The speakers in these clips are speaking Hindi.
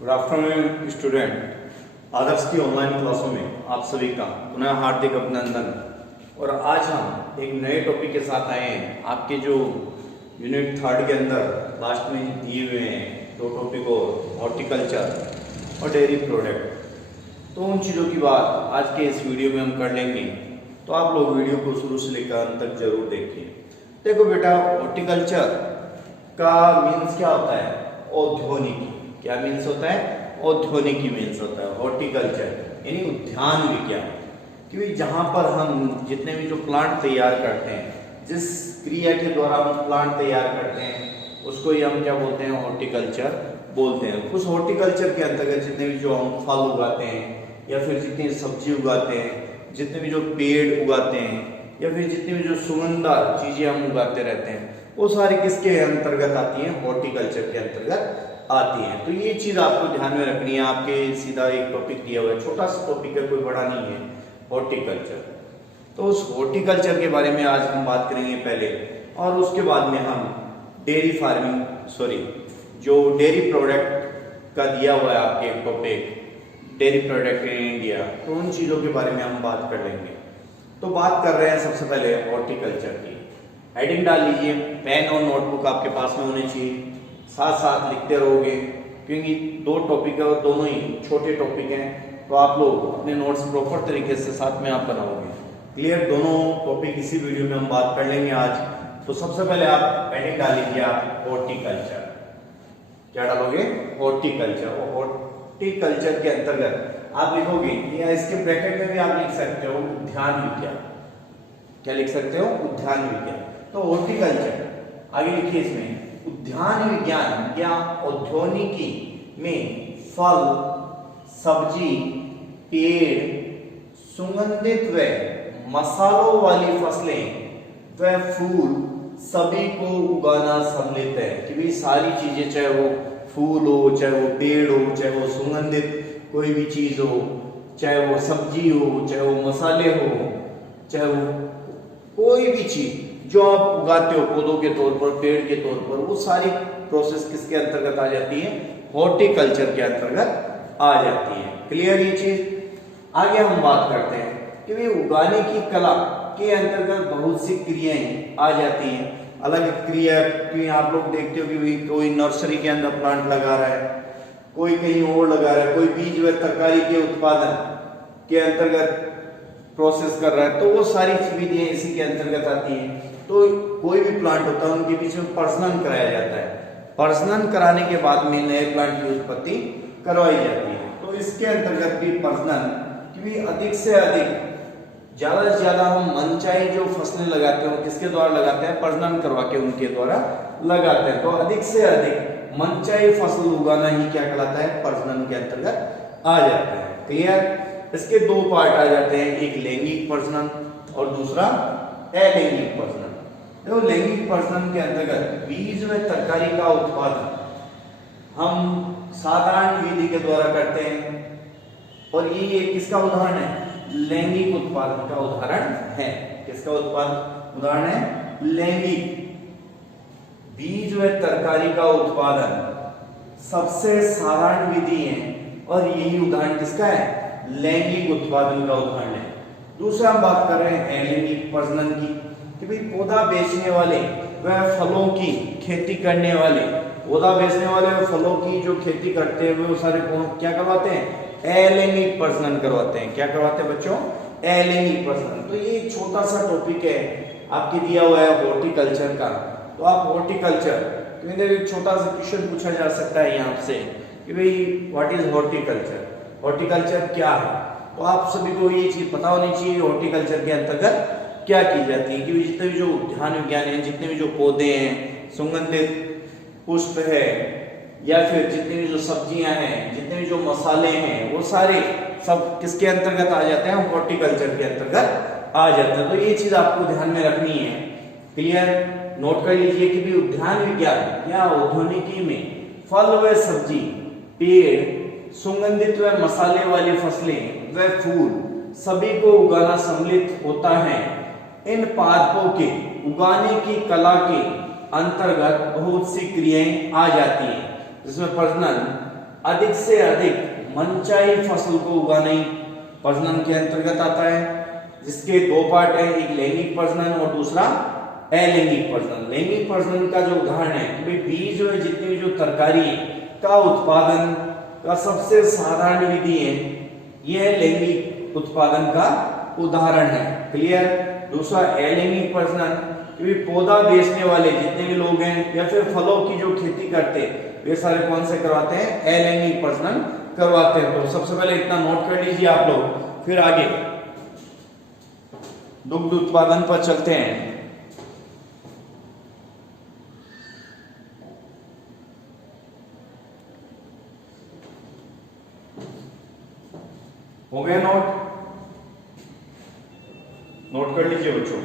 Good afternoon student. आदर्श की ऑनलाइन क्लासों में आप सभी का पुनः हार्दिक अभिनंदन। और आज हम एक नए टॉपिक के साथ आए हैं। आपके जो यूनिट 3 के अंदर लास्ट में दिए हुए हैं दो टॉपिक और हॉर्टिकल्चर और डेयरी प्रोडक्ट, तो उन चीज़ों की बात आज के इस वीडियो में हम कर लेंगे। तो आप लोग वीडियो को शुरू से लेकर अंत तक जरूर देखिए। देखो बेटा, हॉर्टिकल्चर का मीन्स क्या होता है? औद्योगिकी। क्या मीन्स होता है? औद्योगिकी मीन्स होता है हॉर्टिकल्चर यानी उद्यान विज्ञान। क्योंकि जहाँ पर हम जितने भी जो प्लांट तैयार करते हैं, जिस क्रिया के द्वारा हम प्लांट तैयार करते हैं, उसको ही हम क्या बोलते हैं? हॉर्टिकल्चर बोलते हैं। उस हॉर्टिकल्चर के अंतर्गत जितने भी जो हम फल उगाते हैं या फिर जितनी सब्जी उगाते हैं, जितने भी जो पेड़ उगाते हैं या फिर जितनी भी जो सुगंधदार चीजें हम उगाते रहते हैं, वो सारी किसके अंतर्गत आती हैं? हॉर्टिकल्चर के अंतर्गत आती हैं। तो ये चीज आपको ध्यान में रखनी है। आपके सीधा एक टॉपिक दिया हुआ है, छोटा सा टॉपिक है, कोई बड़ा नहीं है, हॉर्टिकल्चर। तो उस हॉर्टिकल्चर के बारे में आज हम बात करेंगे पहले, और उसके बाद में हम डेयरी फार्मिंग जो डेयरी प्रोडक्ट का दिया हुआ है आपके topic, dairy product in India, तो उन चीज़ों के बारे में हम बात कर लेंगे। तो बात कर रहे हैं सबसे पहले हॉर्टिकल्चर की। हेडिंग डाल लीजिए, पेन और नोटबुक आपके पास में होने चाहिए, साथ साथ लिखते रहोगे, क्योंकि दो टॉपिक है और दोनों ही छोटे टॉपिक हैं। तो आप लोग अपने नोट्स प्रॉपर तरीके से साथ में आप बनाओगे। क्लियर? दोनों टॉपिक इसी वीडियो में हम बात कर लेंगे आज। तो सबसे पहले आप हेडिंग डाल लीजिए, आप हॉर्टिकल्चर। क्या डालोगे? हॉर्टिकल्चर। और हॉर्टिकल्चर के अंतर्गत आप लिखोगे, या इसके ब्रैकेट में भी आप लिख सकते हो उद्यान विज्ञान। क्या लिख सकते हो? उद्यान विज्ञान। तो हॉर्टिकल्चर आगे लिखिए, इसमें उद्यान विज्ञान या औद्योगिकी में फल, सब्जी, पेड़, सुगंधित व मसालों वाली फसलें व फूल सभी को उगाना सम्मिलित है। कि भाई सारी चीजें, चाहे वो फूल हो, चाहे वो पेड़ हो, चाहे वो सुगंधित कोई भी चीज हो, चाहे वो सब्जी हो, चाहे वो मसाले हो, चाहे वो कोई भी चीज जो आप उगाते हो पौधों के तौर पर, पेड़ के तौर पर, वो सारी प्रोसेस किसके अंतर्गत आ जाती है? हॉर्टिकल्चर के अंतर्गत आ जाती है। क्लियर ये चीज? आगे हम बात करते हैं कि भाई उगाने की कला के अंतर्गत बहुत सी क्रियाएं आ जाती हैं। अलग क्रिया कि आप लोग देखते हो कि भाई कोई नर्सरी के अंदर प्लांट लगा रहा है, कोई कहीं और लगा रहा है, कोई बीज व तरकारी के उत्पादन के अंतर्गत प्रोसेस कर रहा है, तो वो सारी विधियां इसी के अंतर्गत आती हैं। तो कोई भी प्लांट होता है उनके बीच में प्रजनन कराया जाता है। प्रजनन कराने के बाद में नए प्लांट की उत्पत्ति करवाई जाती है। तो इसके अंतर्गत भी प्रजनन की भी अधिक से अधिक, ज्यादा से ज्यादा हम मनचाही जो फसलें लगाते हैं किसके द्वारा लगाते हैं? प्रजनन करवा के उनके द्वारा लगाते हैं। तो अधिक से अधिक मनचाही फसल उगाना ही क्या कहलाता है? प्रजनन के अंतर्गत आ जाता है। क्लियर? इसके दो पार्ट आ जाते हैं, एक लैंगिक प्रजनन और दूसरा अलैंगिक प्रजनन। देखो, लैंगिक प्रजनन के अंतर्गत बीज व तरकारी का उत्पादन हम साधारण विधि के द्वारा करते हैं, और ये किसका उदाहरण है? लैंगिक उत्पादन का उदाहरण है। किसका उत्पादन उदाहरण है? लैंगिक। बीज व तरकारी का उत्पादन सबसे साधारण विधि है, और यही उदाहरण किसका है? लैंगिक उत्पादन का उदाहरण है। दूसरा हम बात कर रहे हैं अलैंगिक प्रजनन की, कि भाई पौधा बेचने वाले व फलों की खेती करने वाले, पौधा बेचने वाले व फलों की जो खेती करते हैं वो सारे क्या करवाते हैं? अलैंगिक प्रजनन करवाते हैं। क्या करवाते हैं बच्चों? अलैंगिक प्रजनन। तो ये एक छोटा सा टॉपिक है आपके दिया हुआ है हॉर्टिकल्चर का। तो आप हॉर्टिकल्चर, क्योंकि एक छोटा सा क्वेश्चन पूछा जा सकता है यहाँ से कि भाई व्हाट इज हॉर्टिकल्चर? हॉर्टिकल्चर क्या है? तो आप सभी को ये चीज पता होनी चाहिए हॉर्टिकल्चर के अंतर्गत क्या की जाती है। कि जितने भी जो उद्यान विज्ञान है, जितने भी जो पौधे हैं, सुगंधित पुष्प है, या फिर जितनी भी जो सब्जियां हैं, जितने भी जो मसाले हैं, वो सारे सब किसके अंतर्गत आ जाते हैं? हॉर्टिकल्चर के अंतर्गत आ जाते हैं। तो ये चीज आपको ध्यान में रखनी है। क्लियर? नोट कर लीजिए कि भी उद्यान विज्ञान या औद्योगिकी में फल व सब्जी, पेड़, सुगंधित व मसाले वाली फसलें व फूल सभी को उगाना सम्मिलित होता है। इन पादपों के उगाने की कला के अंतर्गत बहुत सी क्रियाएं आ जाती हैं, जिसमें प्रजनन, अधिक से अधिक मनचाही फसल को उगाना ही प्रजनन के अंतर्गत आता है, जिसके दो पार्ट है, एक लैंगिक प्रजनन और दूसरा अलैंगिक प्रजनन। लैंगिक प्रजनन का जो उदाहरण है कि बीज और जितनी भी जो तरकारी का उत्पादन का सबसे साधारण विधि है, यह लैंगिक उत्पादन का उदाहरण है। क्लियर। दूसरा अलैंगिक प्रजनन, कि पौधा बेचने वाले जितने भी लोग हैं या फिर फलों की जो खेती करते हैं, वे सारे कौन से करवाते हैं? अलैंगिक प्रजनन करवाते हैं। तो सबसे पहले इतना नोट कर लीजिए आप लोग, फिर आगे दुग्ध उत्पादन पर चलते हैं। हो गया नोट? नोट कर लीजिए बच्चों।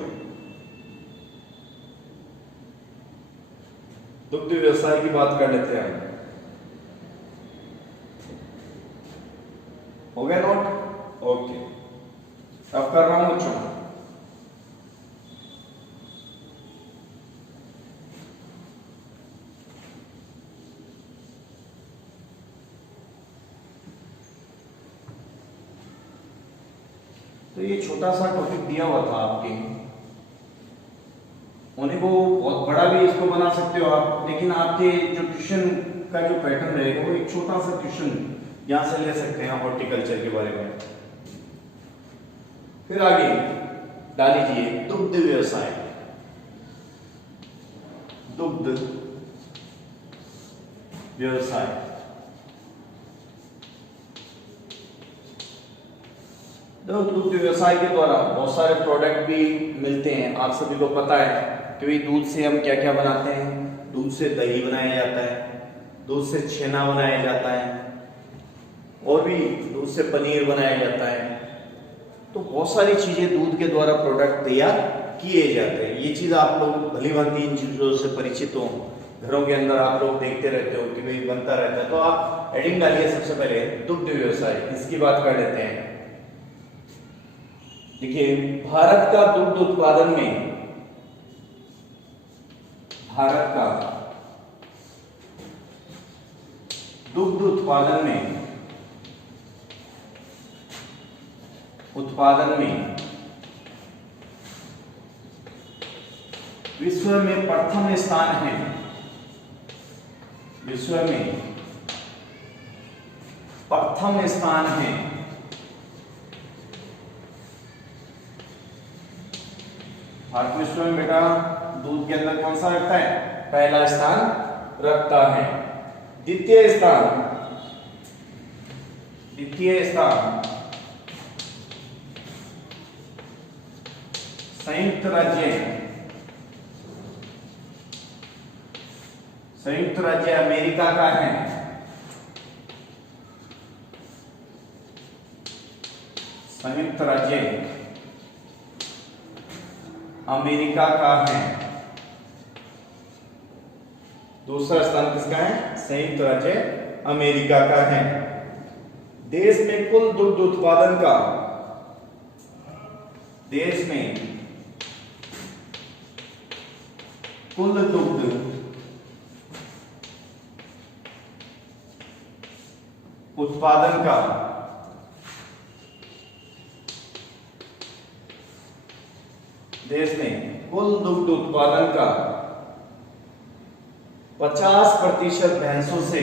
दुग्ध व्यवसाय की बात कर लेते हैं। हो गया नोट? ओके, अब कर रहा हूं बच्चों। तो ये छोटा सा टॉपिक दिया हुआ था आपके, होने को बहुत बड़ा भी इसको बना सकते हो आप, लेकिन आपके जो ट्यूशन का जो पैटर्न रहेगा वो एक छोटा सा ट्यूशन यहां से ले सकते हैं हॉर्टिकल्चर के बारे में। फिर आगे डाल लीजिए दुग्ध व्यवसाय। दुग्ध व्यवसाय, दुग्ध व्यवसाय के द्वारा बहुत सारे प्रोडक्ट भी मिलते हैं। आप सभी को पता है कि भाई दूध से हम क्या क्या बनाते हैं। दूध से दही बनाया जाता है, दूध से छेना बनाया जाता है, और भी दूध से पनीर बनाया जाता है। तो बहुत सारी चीजें दूध के द्वारा प्रोडक्ट तैयार किए जाते हैं। ये चीज आप लोग भली भांति इन चीजों से परिचित हो, घरों के अंदर आप लोग देखते रहते हो कि भाई बनता रहता है। तो आप हेडिंग डालिए सबसे पहले दुग्ध व्यवसाय, इसकी बात कर लेते हैं। देखिए, भारत का दुग्ध उत्पादन में, भारत का दुग्ध उत्पादन में विश्व में प्रथम स्थान है। विश्व में प्रथम स्थान है। भारत विश्व में बेटा दूध के अंदर कौन सा रखता है? पहला स्थान रखता है। द्वितीय स्थान संयुक्त राज्य अमेरिका का है। संयुक्त राज्य अमेरिका का है। दूसरा स्थान किसका है? संयुक्त राज्य अमेरिका का है। देश में कुल दुग्ध उत्पादन का, देश में कुल दुग्ध उत्पादन का देश में कुल दुग्ध उत्पादन का 50% भैंसों से,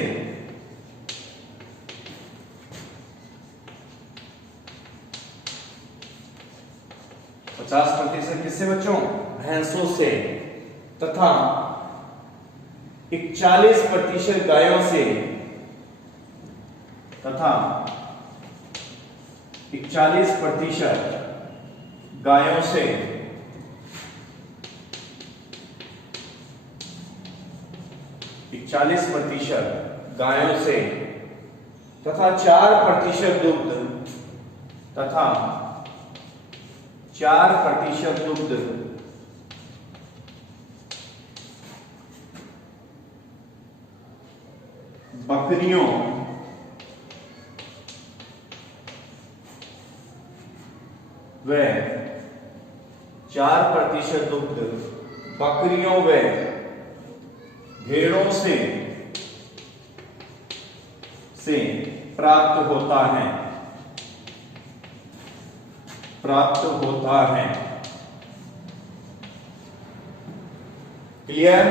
50% किससे बच्चों? भैंसों से, तथा 41% गायों से, तथा 41% गायों से, 41% गायों से, तथा 4% दुग्ध, तथा 4% दुग्ध बकरियों व 4% दुग्ध बकरियों व भेड़ों से से प्राप्त होता है, प्राप्त होता है। क्लियर?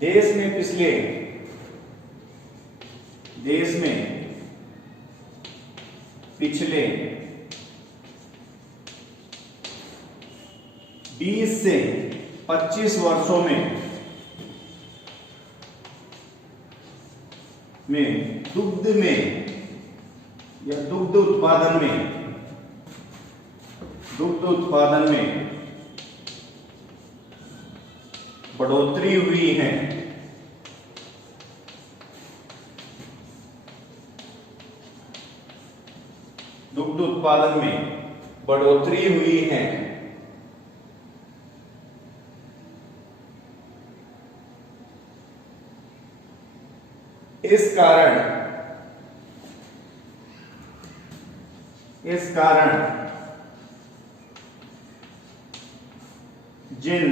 देश में 20 से 25 वर्षों में दुग्ध में या दुग्ध उत्पादन में बढ़ोतरी हुई है। दुग्ध उत्पादन में बढ़ोतरी हुई है। इस कारण जिन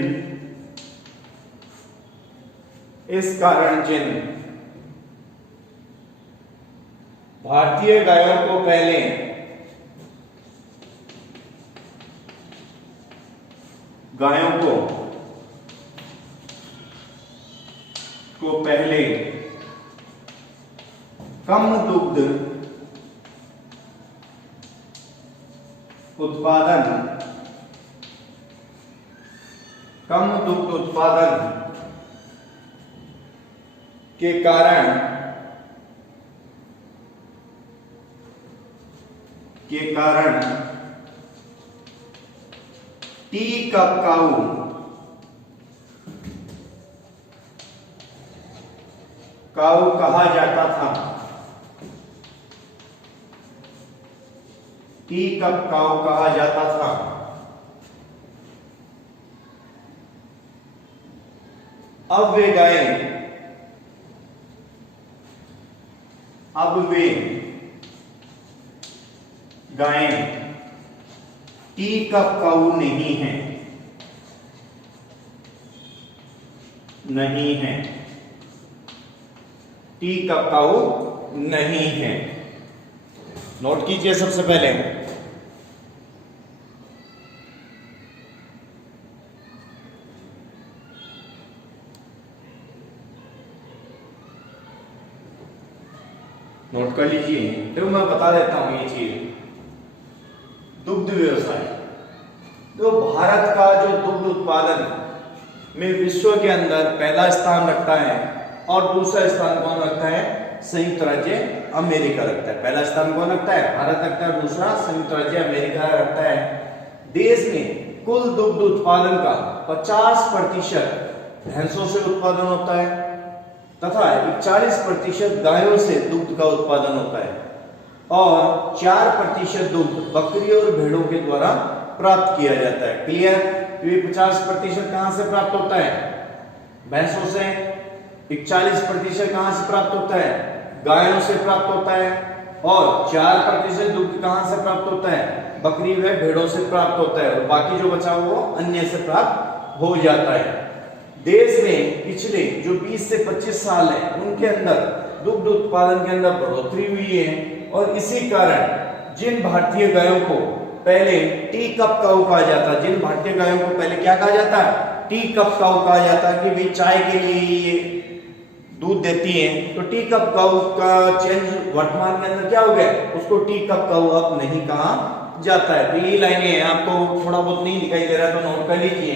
भारतीय गायों को पहले कम दुग्ध उत्पादन के कारण टी कप काऊ कहा जाता था। टी कप काऊ कहा जाता था। अब वे गायें टी कप काऊ नहीं है, टी कप काऊ नहीं है। नोट कीजिए सबसे पहले नोट कर लीजिए, तो मैं बता देता हूं ये चीज। दुग्ध व्यवसाय, तो भारत का जो दुग्ध उत्पादन में विश्व के अंदर पहला स्थान रखता है और दूसरा स्थान कौन रखता है? संयुक्त राज्य अमेरिका रखता है। पहला स्थान कौन रखता है? भारत रखता है। दूसरा संयुक्त राज्य अमेरिका रखता है। देश में कुल दुग्ध उत्पादन का 50% भैंसों से उत्पादन होता है तथा 41% गायों से दुग्ध का उत्पादन होता है और 4% दुग्ध बकरी और भेड़ों के द्वारा प्राप्त किया जाता है। क्लियर? ये 50% कहां से प्राप्त होता है? भैंसों से। 41% कहां से प्राप्त होता है? गायों से प्राप्त होता है। और 4% दुग्ध कहां से प्राप्त होता है? बकरी व भेड़ों से प्राप्त होता है और बाकी जो बचा वो अन्य से प्राप्त हो जाता है। देश में पिछले जो 20 से 25 साल है उनके अंदर दुग्ध उत्पादन के अंदर बढ़ोतरी हुई है और इसी कारण जिन भारतीय गायों को पहले टी कप काऊ कहा जाता, जिन भारतीय गायों को पहले क्या कहा जाता? टी कप काऊ कहा जाता कि भाई चाय के लिए ये दूध देती है, तो टी कप काऊ का चेंज वर्तमान के अंदर क्या हो गया? उसको टी कप काऊ अब नहीं कहा जाता है। तो ये लाइनें हैं, आपको थोड़ा बहुत नहीं दिखाई दे रहा तो नोट कर लीजिए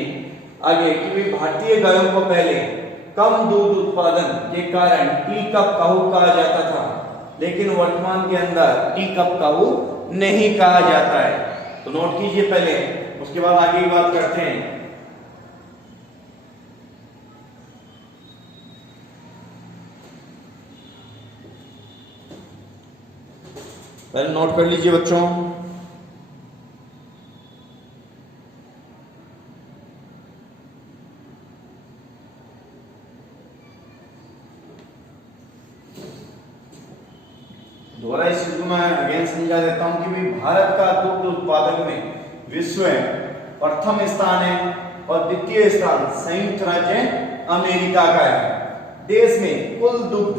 आगे कि भाई भारतीय गायों को पहले कम दूध उत्पादन के कारण टी कप काऊ कहा जाता था, लेकिन वर्तमान के अंदर टी कप काऊ नहीं कहा जाता है। तो नोट कीजिए पहले, उसके बाद आगे की बात करते हैं। पहले नोट कर लीजिए बच्चों। दोबारा इस चीज को मैं अगेन समझा देता हूं कि भाई भारत का दुग्ध उत्पादन में विश्व में प्रथम स्थान है और द्वितीय स्थान संयुक्त राज्य अमेरिका का है। देश में कुल दुग्ध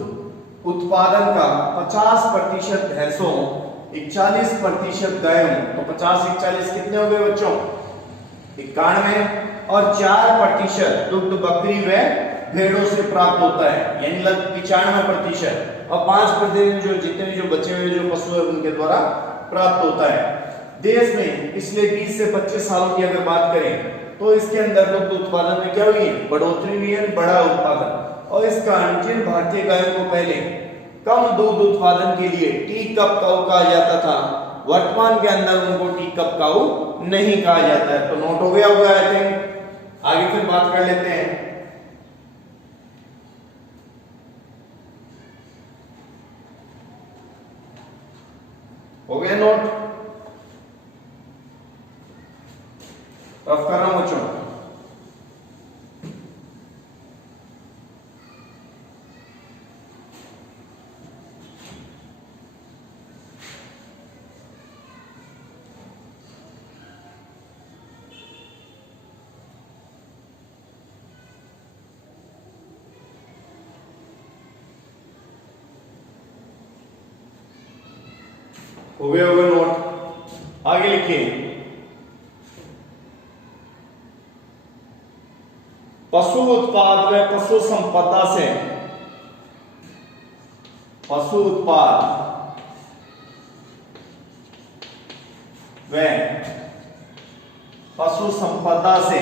उत्पादन का 50% भैंसों, 41% गायों, तो 50-41 कितने हो गए बच्चों? 91, और 4% दुग्ध बकरी व भेड़ों से प्राप्त होता है, यानी लगभग 95%, और 5% जो जितने भी जो बचे हुए जो पशु है उनके द्वारा प्राप्त होता है। देश में पिछले 20 से 25 सालों की अगर बात करें तो इसके अंदर दुग्ध उत्पादन में क्या हुई है? बढ़ोतरी हुई है, बड़ा उत्पादन। और इस कारण जिन भारतीय गायों को पहले कम दूध उत्पादन के लिए टी कप काऊ कहा जाता था, वर्तमान के अंदर उनको टी कप काऊ नहीं कहा जाता है। तो नोट हो गया होगा आई थिंक। आगे फिर बात कर लेते हैं। हो गया नोट? रफ कर रहा हूं बच्चों। हो गया होगा नोट? आगे लिखिए। पशु उत्पाद व पशु संपदा से, पशु उत्पाद व पशु संपदा से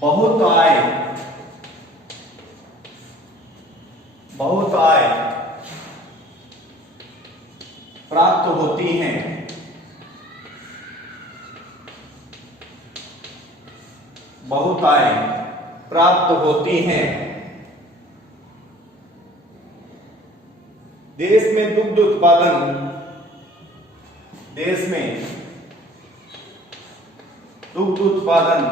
बहुत आय प्राप्त होती हैं। बहुत आय प्राप्त होती हैं। देश में दुग्ध उत्पादन, देश में दुग्ध उत्पादन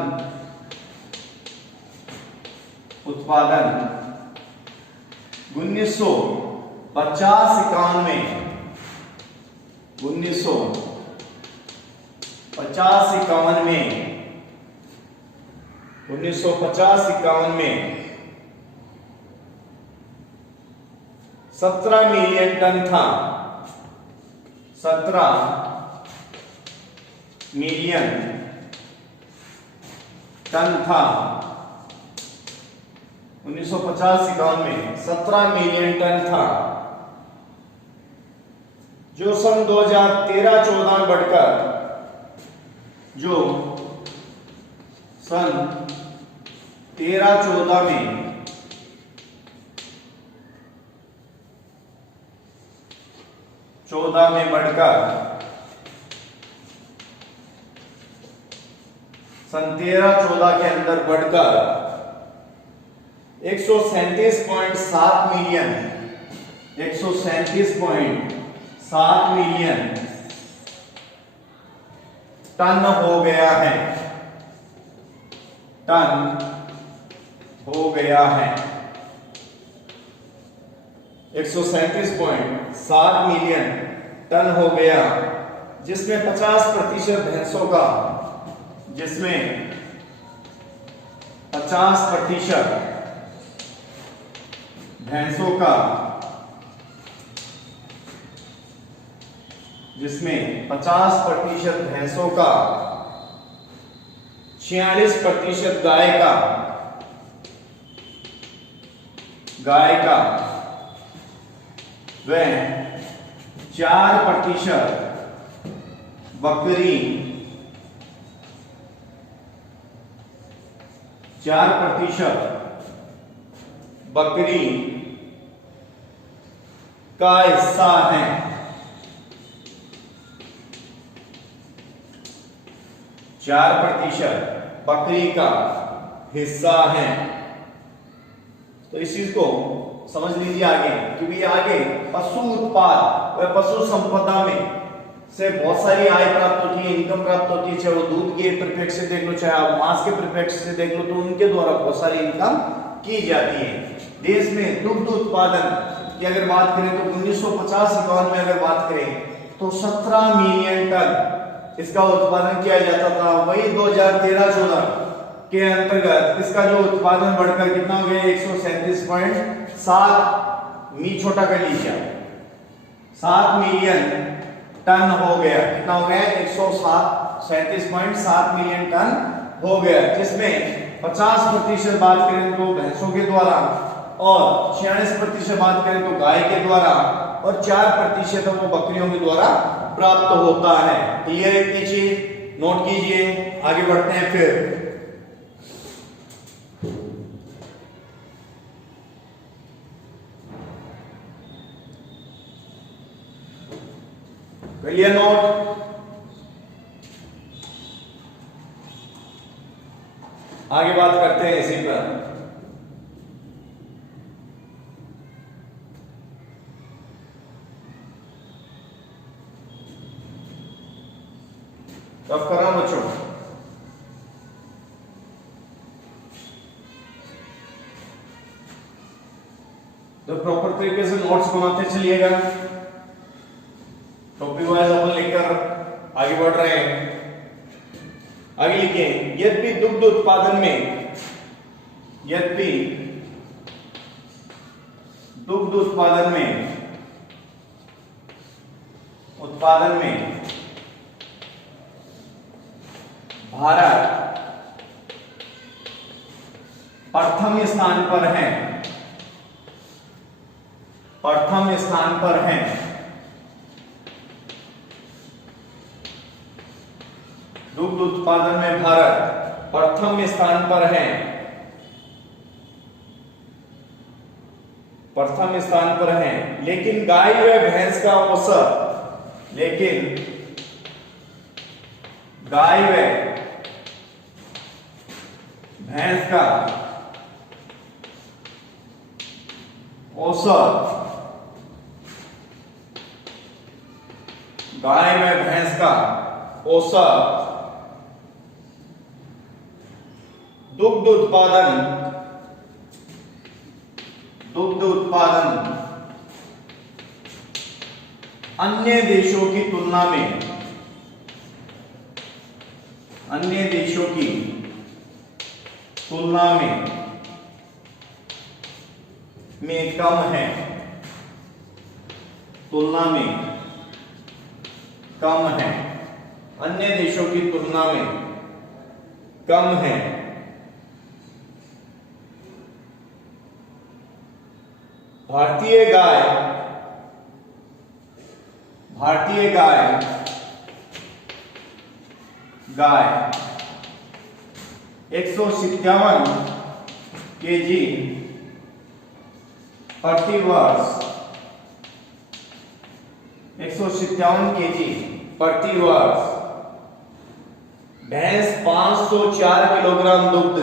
1950-51 में 1950-51 में 17 मिलियन टन था। 17 मिलियन टन था। 1950-51 में 17 मिलियन टन था, जो सन 2013-14 में बढ़कर जो सन 13-14 में 14 में बढ़कर सन 13-14 के अंदर बढ़कर 137.7 मिलियन 137.7 मिलियन टन हो गया है। टन हो गया है 137.7 मिलियन टन हो गया, जिसमें 50% भैंसों का, जिसमें 50% भैंसों का, जिसमें 50% भैंसों का, 46% गाय का व 4% बकरी, 4% बकरी का हिस्सा है। 4% बकरी का हिस्सा है। तो इस चीज को समझ लीजिए आगे, क्योंकि आगे पशु उत्पाद व पशु संपदा में से बहुत सारी आय प्राप्त होती है, इनकम प्राप्त होती है, चाहे वो दूध के परिप्रेक्ष्य से देख लो, चाहे आप मांस के परिप्रेक्ष्य से देख लो, तो उनके द्वारा बहुत सारी इनकम की जाती है। देश में दुग्ध उत्पादन की अगर बात करें तो 1950-51 में अगर बात करें तो 17 मिलियन टन इसका उत्पादन किया जाता था। वही 2013-14 के अंतर्गत इसका जो उत्पादन बढ़कर कितना हो गया, 137.7 मी छोटा कर लीजिए 7 मिलियन टन हो गया। कितना हो गया, 137.7 मिलियन टन हो गया, जिसमें 50% बात करें तो भैंसों के द्वारा और 46% बात करें तो गाय के द्वारा और 4% वो बकरियों के द्वारा प्राप्त होता है। क्लियर, इतनी चीज नोट कीजिए। आगे बढ़ते हैं फिर। करिए नोट। आगे बात करते हैं इसी पर। तब करा बच्चों, तो प्रॉपर तरीके से नोट्स बनाते चलिएगा। टॉपिक वाइज अपन लिखकर आगे बढ़ रहे हैं। आगे लिखिए, यद्यपि दुग्ध उत्पादन में भारत प्रथम स्थान पर है। दुग्ध उत्पादन में भारत प्रथम स्थान पर है। लेकिन गाय व भैंस का औसत दुग्ध उत्पादन अन्य देशों की तुलना में कम है। अन्य देशों की तुलना में कम है। भारतीय गाय 157 केजी प्रति वर्ष 157 केजी प्रति वर्ष। भैंस 504 किलोग्राम दुग्ध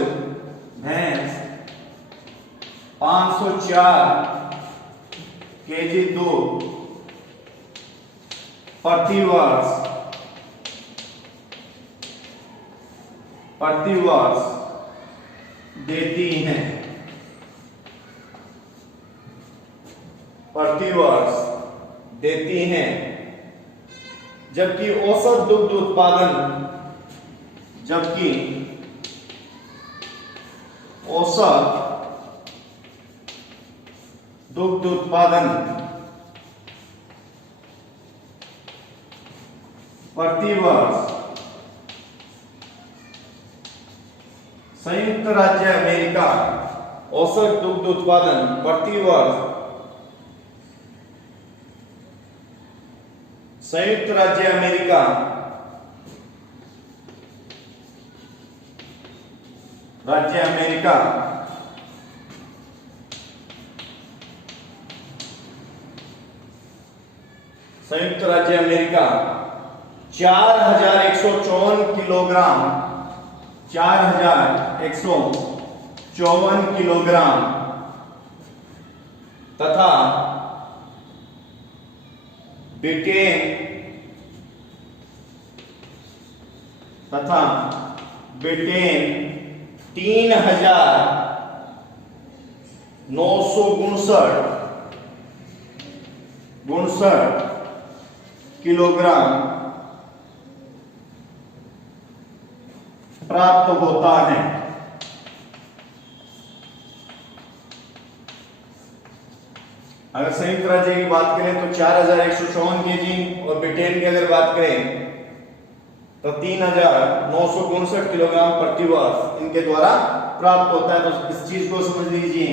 504 केजी दूध प्रति वर्ष देती हैं। जबकि औसत दुग्ध उत्पादन प्रति वर्ष संयुक्त राज्य अमेरिका औसत दुग्ध उत्पादन प्रति वर्ष संयुक्त राज्य अमेरिका संयुक्त राज्य अमेरिका 4154 किलोग्राम 4154 किलोग्राम तथा ब्रिटेन 3959 किलोग्राम प्राप्त होता है। अगर संयुक्त राज्य की बात करें तो 4154 केजी और ब्रिटेन की अगर बात करें तो 3959 किलोग्राम प्रति वर्ष इनके द्वारा प्राप्त होता है। तो इस चीज को समझ लीजिए।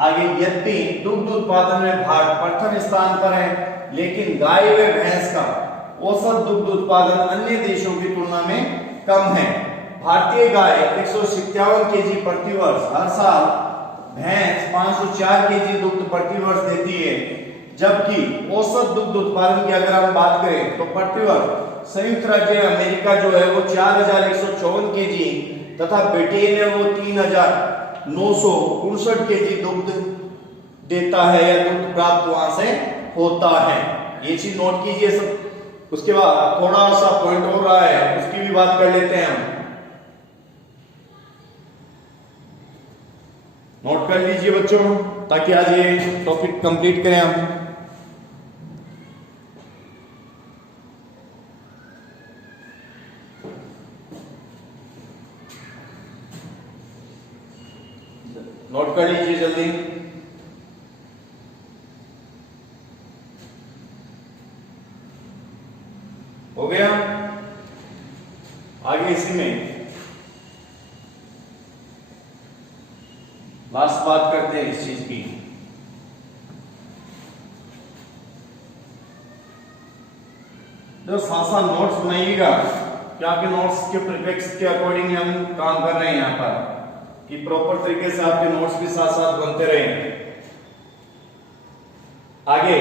आगे, यद्यपि दुग्ध उत्पादन में भारत प्रथम स्थान पर है, लेकिन गाय व भैंस का औसत दुग्ध उत्पादन अन्य देशों की तुलना में कम है। भारतीय गाय 157 केजी प्रति वर्ष हर साल, भैंस 504 केजी दुग्ध प्रति वर्ष देती है, जबकि औसत दुग्ध उत्पादन की अगर हम बात करें तो प्रति वर्ष संयुक्त राज्य अमेरिका जो है वो 4154 केजी तथा ब्रिटेन है वो 3959 केजी दुग्ध देता है या दुग्ध प्राप्त वहां से होता है। ये चीज नोट कीजिए सब। उसके बाद थोड़ा सा पॉइंट हो रहा है, उसकी भी बात कर लेते हैं हम। नोट कर लीजिए बच्चों, ताकि आज ये टॉपिक कंप्लीट करें हम। नोट कर लीजिए जल्दी। हो गया। आगे इसी में लास्ट बात करते हैं इस चीज की। जो साथ नोट्स बनाइएगा कि आपके नोट्स के प्रीफिक्स के अकॉर्डिंग हम काम कर रहे हैं यहाँ पर, कि प्रॉपर तरीके से आपके नोट्स भी साथ साथ बनते रहें। आगे,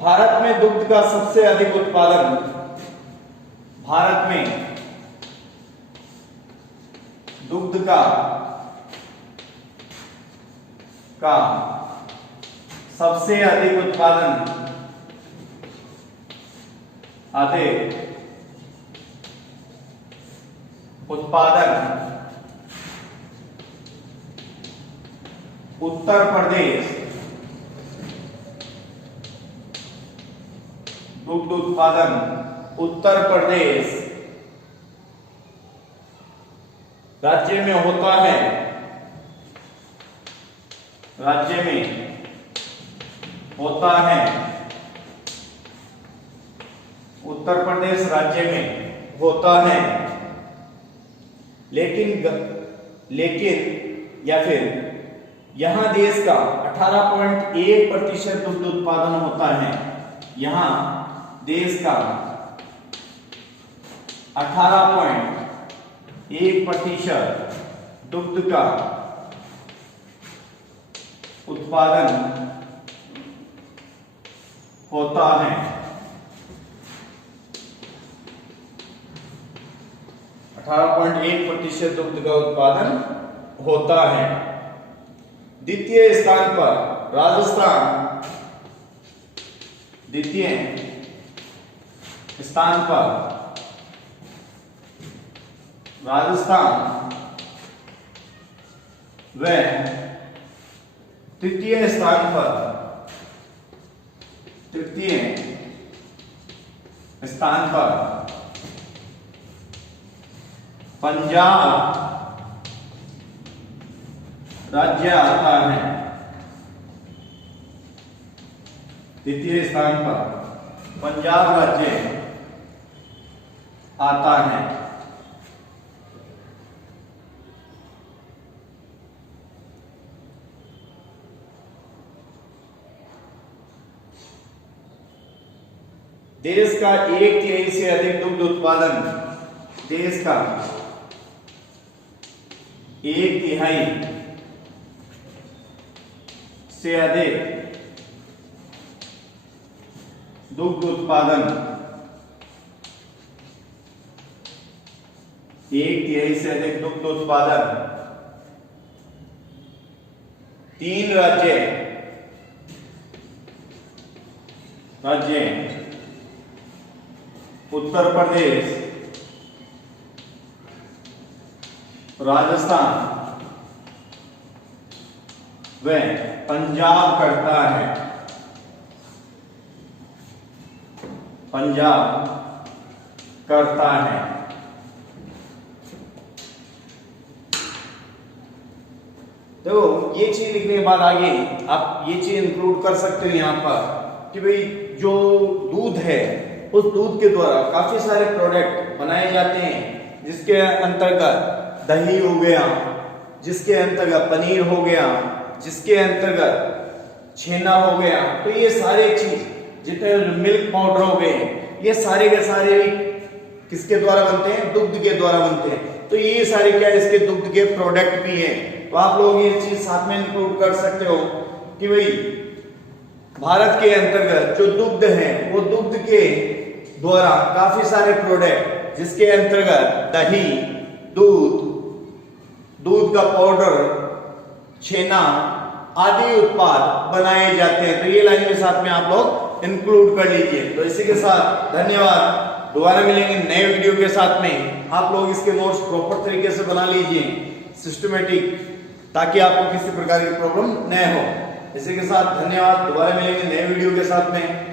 भारत में दुग्ध का सबसे अधिक उत्पादन, भारत में दुग्ध का सबसे अधिक उत्पादन उत्तर प्रदेश दुग्ध उत्पादन उत्तर प्रदेश राज्य में होता है। राज्य में होता है, उत्तर प्रदेश राज्य में होता है। लेकिन या फिर यहां देश का 18.1% दुग्ध उत्पादन होता है। यहां देश का 18.1% दुग्ध का उत्पादन होता है। 18.1% दुग्ध का उत्पादन होता है। द्वितीय स्थान पर राजस्थान, द्वितीय स्थान पर राजस्थान व तृतीय स्थान पर पंजाब राज्य आता है। तृतीय स्थान पर पंजाब राज्य आता है। देश का 1/3 से अधिक दुग्ध उत्पादन, देश का 1/3 से अधिक दुग्ध उत्पादन, 1/3 से अधिक दुग्ध उत्पादन 3 राज्य उत्तर प्रदेश, राजस्थान व पंजाब करता है। पंजाब करता है। देखो ये चीज लिखने के बाद आगे आप ये चीज इंक्लूड कर सकते हो यहाँ पर कि भाई जो दूध है उस दूध के द्वारा काफी सारे प्रोडक्ट बनाए जाते हैं, जिसके अंतर्गत दही हो गया, जिसके अंतर्गत पनीर हो गया, जिसके अंतर्गत छेना हो गया। तो ये सारे चीज जितने मिल्क पाउडर हो गए, ये सारे के सारे किसके द्वारा बनते हैं? दुग्ध के द्वारा बनते हैं। तो ये सारे क्या इसके दुग्ध के प्रोडक्ट भी हैं। तो आप लोग ये चीज साथ में इंक्लूड कर सकते हो कि भाई भारत के अंतर्गत जो दुग्ध है वो दुग्ध के द्वारा काफी सारे प्रोडक्ट, जिसके अंतर्गत दही, दूध का पाउडर, छेना आदि उत्पाद बनाए जाते हैं। तो ये लाइन के साथ में आप लोग इंक्लूड कर लीजिए। तो इसी के साथ धन्यवाद, दोबारा मिलेंगे नए वीडियो के साथ में। आप लोग इसके नोट्स प्रॉपर तरीके से बना लीजिए, सिस्टमेटिक, ताकि आपको किसी प्रकार की प्रॉब्लम न हो। इसी के साथ धन्यवाद, दोबारा मिलेंगे नए वीडियो के साथ में।